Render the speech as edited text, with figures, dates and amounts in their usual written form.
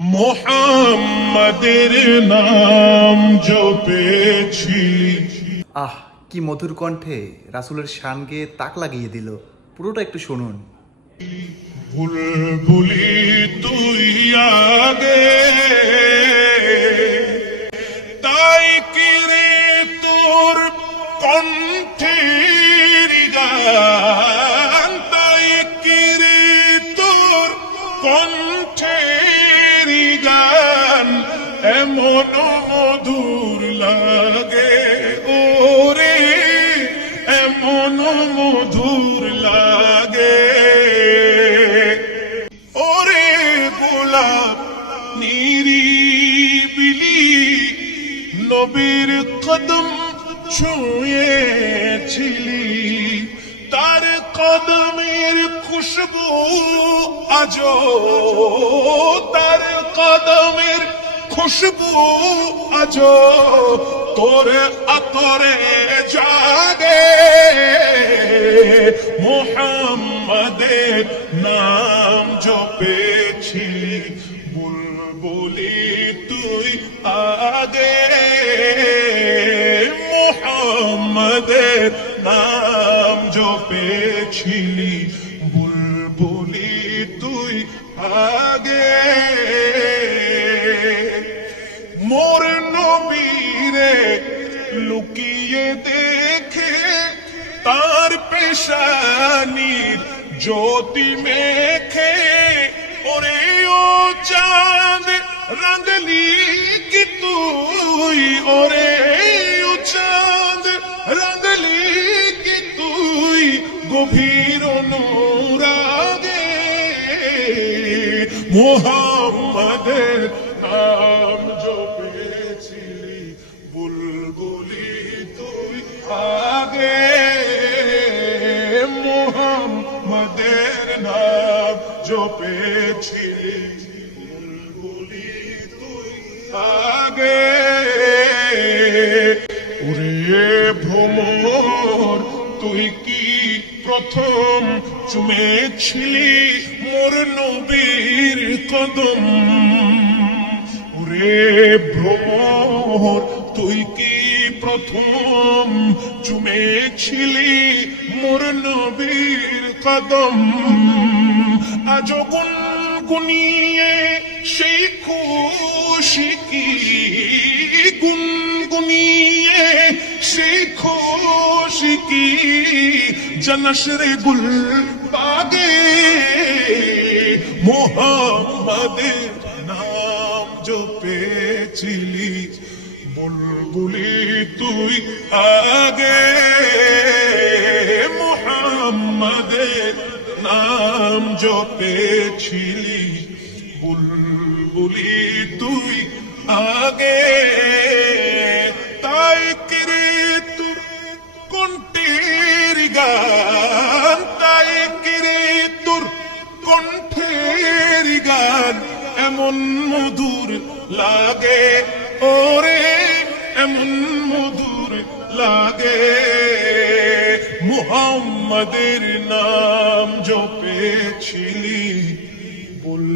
মোহাম্মদের নাম জপেছিলি। আহ, কি মধুর কণ্ঠে রাসূলের শান গেয়ে তাক লাগিয়ে দিল। পুরোটা একটু শুনুন। বুলবুলি তুই আগে, তাই কিরে তোর কণ্ঠের গান, তাই কিরে তোর কণ্ঠের গান এমন মধুর লাগে ওরে, এমন মধুর লাগে ওরে। গোলাপ নিরিবিলি নবীর কদম ছুঁয়েছিলি, তার কদমের খুশবু আজো, তার কদমের খুশবু আজো তোর আতরে জাগে। মোহাম্মদের নাম জপেছিলি, বুলবুলি তুই আগে। মোহাম্মদের নাম জপেছিলি, বুলবুলি তুই আগে। মোর নবীরে লুকিয়ে দেখে তার পেশানির জ্যোতি মেখে, ওরে ও চাঁদ রাঙলি কি তুই, ওরে ও চাঁদ রাঙলি কি তুই গভীর অনুরাগে। মোহাম্মদের নাম জপেছিলি, বুলবুলি তুই আগে। মোহাম্মদের নাম জপেছিলি, বুলবুলি তুই আগে। ওরে ভ্রমর তুই কি প্রথম চুমেছিলি মোর নবীর কদম, ওরে ভ্রমর তুই কি প্রথম চুমেছিলি মোর নবীর কদম। আজ গুনগুনিয়ে সেই খুশি কি, গুনগুনিয়ে সেই খুশি কি জনশ রে গুল বাগে। মোহাম্মদের নাম জপেছিলি, বুলবুলি তুই আগে। মোহাম্মদের নাম জপেছিলি, বুলবুলি তুই আগে। তাই কিরে তোর কণ্ঠের গান, তাই কিরে তোর কণ্ঠের গান এমন মধুর লাগে ওরে, এমন মধুর লাগে। মুহাম্মাদের নাম জপেছিলি, বুল